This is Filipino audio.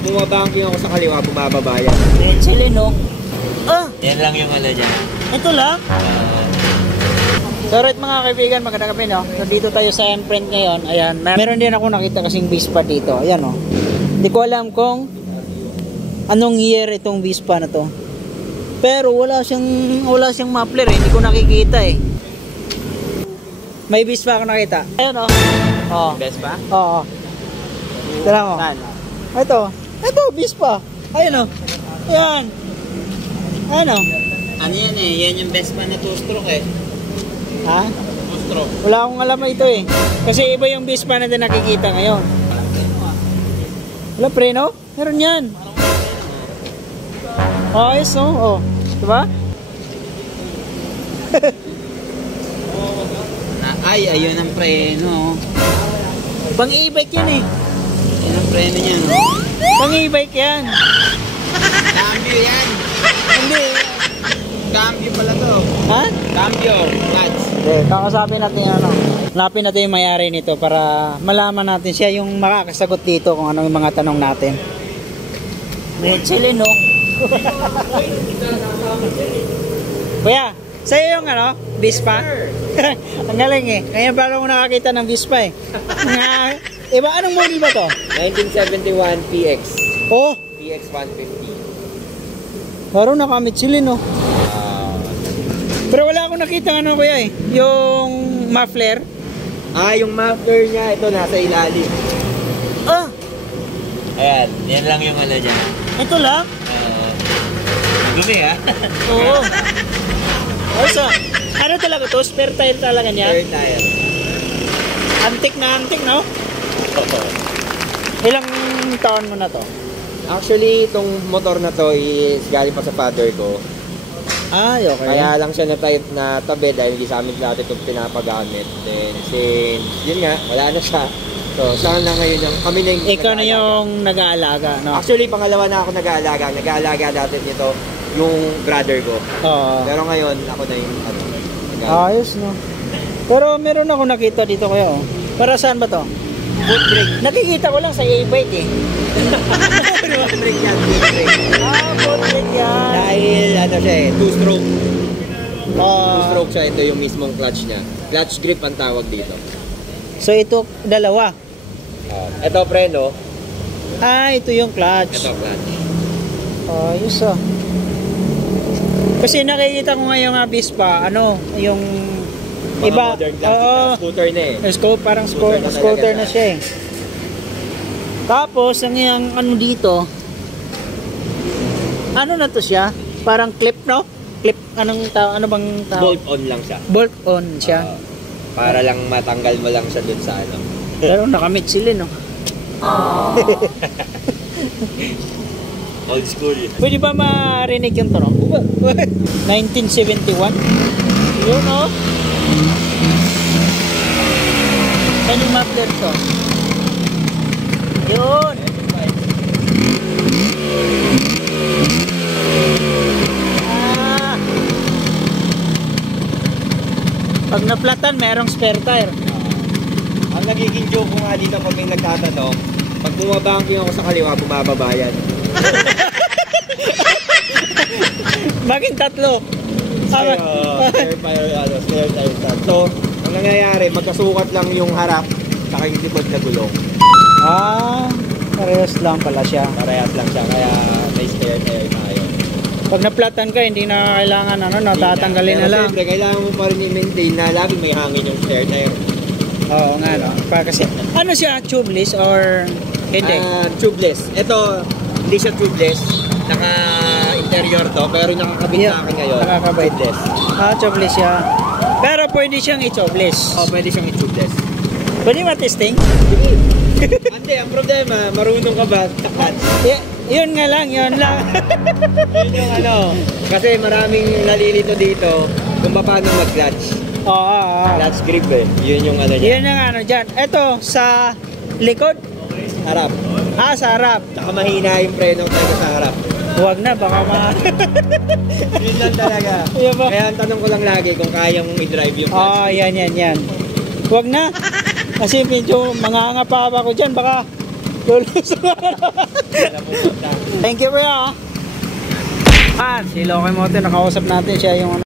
Pag bumabanking ako sa kaliwa, bumababa yan. Chile, no? Ah! Yan lang yung ano dyan. Ito lang? So right mga kaibigan, magandang gabi, no? So dito tayo sa imprint ngayon. Ayan, meron din ako nakita kasing Vespa dito. Ayan, no? Hindi ko alam kung anong year itong Vespa na to. Pero wala siyang muffler eh. Hindi ko nakikita eh. May Vespa ako nakita. Ayun, no? Oh. Vespa? Oo. Tara mo. Saan? Ito, Vespa. Ayun, no? Ayan. Ano? Ano yan eh? Yan yung Vespa na 2-stroke eh. Ha? 2-stroke. Wala akong alam ito eh. Kasi iba yung Vespa na din nakikita ngayon. Wala preno? Meron yan. Ayos, no? Oh. Diba? Ay, ayun ang preno. Pang e-bike yan eh. Ayun ang preno niya, no? Pang e-bike yan. Cambio yan. Hindi. Cambio pala to. Ha? Cambio. Clutch. Kakasapin natin ano. Hanapin natin yung mayari nito para malaman natin siya yung makakasagot dito kung ano yung mga tanong natin. May chili, no? Kuya, sa'yo yung ano? Vespa? Ang galing eh. Ngayon para mo nakakita ng Vespa eh. Iba, anong model ba to? 1971 PX. Oh! PX 150. Parang nakamit chili, no? Pero wala akong nakita ano kuya eh. Yung muffler. Yung muffler niya, ito nasa ilalim. Ah! Ayan, yan lang yung ano dyan. Ito lang? Dumi ha? Oo. Also, ano talaga to? Spare tire talaga niya? Spare tire. Antik na antik, no? Ilang taon mo na to? Actually, itong motor na to is galing pa sa father ko. Ay, okay. Kaya lang siya na tabi dahil hindi sa amin dati itong pinapagamit. Then, since, yun nga, wala na siya. So, saan na ngayon yung kami na yung ikaw na yung nag-aalaga, no? Actually, pangalawa na ako nag-aalaga. Nag-aalaga dati nito yung brother ko. Oo. Pero ngayon, ako na yung Ayos, no? Pero meron ako nakita dito kaya, oh. Para saan ba to? foot brake. Nakikita ko lang sa e-bike eh. Foot brake yan, foot brake. Foot brake yan. Dahil ano siya eh, 2-stroke. Ah. 2-stroke siya, ito yung mismong clutch niya. Clutch grip ang tawag dito. So ito, dalawa. Ito preno. Ito yung clutch. Ito clutch. Ayos ah. Kasi nakikita ko ngayon nga Vespa, ano, yung Mga iba, modern classic scooter na eh. parang Scooter na scooter talaga na siya eh. Tapos, ang yung ano dito, ano na to siya? Parang clip, no? Clip, ano bang tawag? Bolt on lang siya. Bolt on siya. Para lang matanggal mo lang siya dun sa ano. Pero nakamit sila, no? Old school. Pwede ba marinig yung tanong? 1971? Yun, no? Saan yung muffler to? Yun! Pag naplatan, merong spare tire. Ang nagiging joke ko nga dito pag may nagtatanong, pag bumabanking ako sa kaliwa, bumababa yan. Maging tatlo. Spare tire stand. So, ang nangyayari, magkasukat lang yung harap saka yung likod na gulong. Parehas lang pala siya. Parehas lang siya, kaya may spare tire tayo. Pag naplatan ka, hindi na kailangan natatanggalin na lang. Siyempre, kailangan mo pa rin i-maintain na lagi may hangin yung spare tire. Oo nga, no? Kasi, ano siya, tubeless or hindi? Tubeless. Ito, hindi siya tubeless. Naka-interior to, pero nakakabit sa akin ngayon. Nakakabit. Tubeless. Tubeless siya. Pero pwede siyang i-tubeless. Pwede siyang i-tubeless. Pwede ma-testing? Hindi, ang problema, marunong ka ba sa clutch? Yun nga lang, yun lang. Yun yung ano, kasi maraming nalilito dito kung paano mag-clutch. Clutch grip eh. Yun yung ano niya. Yun yung ano dyan. Ito, sa likod? Harap. Sa harap. Saka mahina yung preno tayo sa harap. Huwag na, baka Yun lang talaga. Kaya ang tanong ko lang lagi kung kaya mong i-drive yung clutch. Yan. Huwag na. Kasi medyo mangangapapa ko dyan. Baka Lulusong. Thank you bro. Si Loki Moto, nakausap natin siya yung